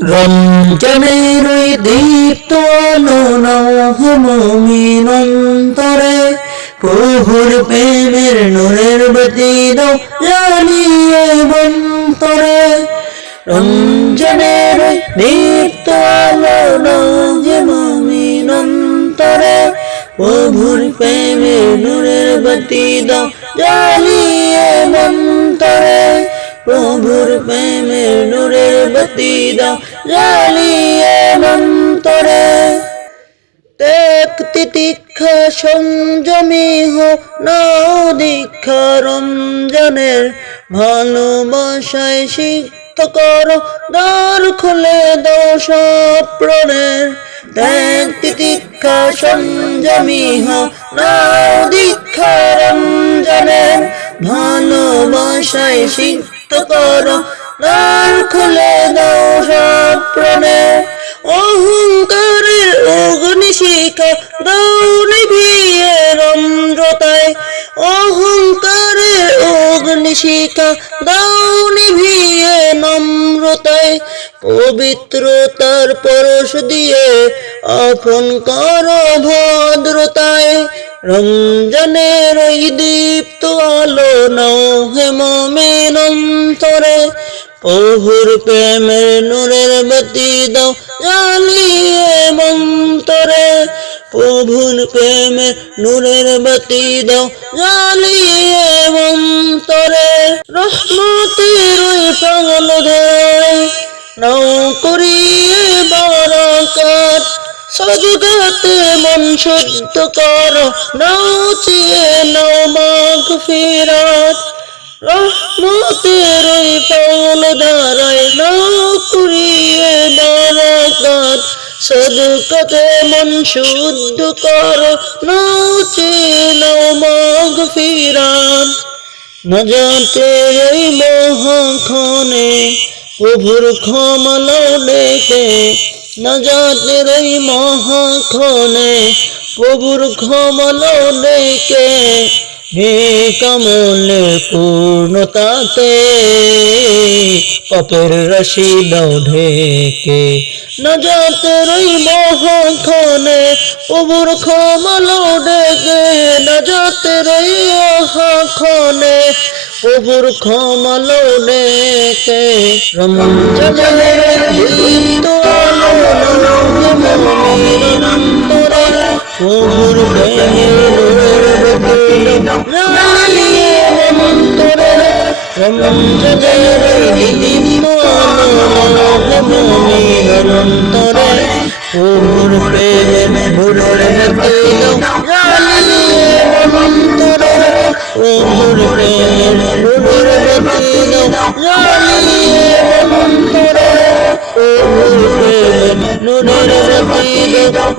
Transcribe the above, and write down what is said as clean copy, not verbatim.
রমজানের ওই দীপ্ত আলো নাও হে মুমিন অন্তরে, প্রভুর প্রেমের নূরের বাতি দাও জ্বালিয়ে অন্তরে। রমজানের ওই দীপ্ত আলো নাও হে মুমিন অন্তরে, প্রভুর প্রেমের নূরের বাতি দাও জ্বালিয়ে অন্তরে। প্রভুর প্রেমের নূরের বাতি দাও জ্বালিয়ে অন্তরে। ত্যাগ তিতিক্ষা সংযমী হও নাও দীক্ষা রমজানের, ভালোবাসায় সিক্ত করো দ্বার খুলে দাও সব প্রাণের। ত্যাগ তিতিক্ষা সংযমী হও নাও দীক্ষা রমজানের, ভালোবাসায় সিক্ত করো দ্বার খুলে দাও সব প্রাণের। অহংকারের অগ্নিশিখা দাও নিভিয়ে নম্রতায়, অহংকারের অগ্নিশিখা দাও নিভিয়ে নম্রতায়। পবিত্রতার পরশ দিয়ে আপন করো ভদ্রতায়। রমজানের ওই দীপ্ত আলো নাও হে মুমিন অন্তরে, প্রভুর প্রেমের নূরের বাতি দাও জ্বালিয়ে অন্তরে। প্রভুর প্রেমের নূরের বাতি দাও জ্বালিয়ে অন্তরে। রহমতের ওই পাগল ধারায় নাও করিয়ে বারাকাত, সাজদাতে মন শুদ্ধ করো নাও চেয়ে নাও মাগফিরাত। রহমতের ওই পাগল ধারায় নাও করিয়ে বারাকাত, সাজদাতে মন শুদ্ধ করো নাও চেয়ে নাও মাগফিরাত। নাজাতের এই মহাক্ষণে প্রভুর ক্ষমা লও ডেকে, নাজাতের এই মহাক্ষণে প্রভুর ক্ষমা লও ডেকে। হে কমলের পূর্ণতাতে পাপের রাশি দাও ঢেকে, নাজাতের এই মহাক্ষণে প্রভুর ক্ষমা লও ডেকে। নাজাতের এই মহাক্ষণে প্রভুর ক্ষমা লও ডেকে। রমজানের দীপ্ত আলো নাও হে মুমিন অন্তরে, প্রভুর প্রেমের নূরের বাতি দাও জ্বালিয়ে অন্তরে। রমজানের দীপ্ত আলো নাও হে মুমিন অন্তরে, প্রভুর প্রেমের নূরের বাতি দাও জ্বালিয়ে অন্তরে। প্রভুর প্রেমের নূরের বাতি দাও জ্বালিয়ে অন্তরে। প্রভুর প্রেমের নূরের বাতি দাও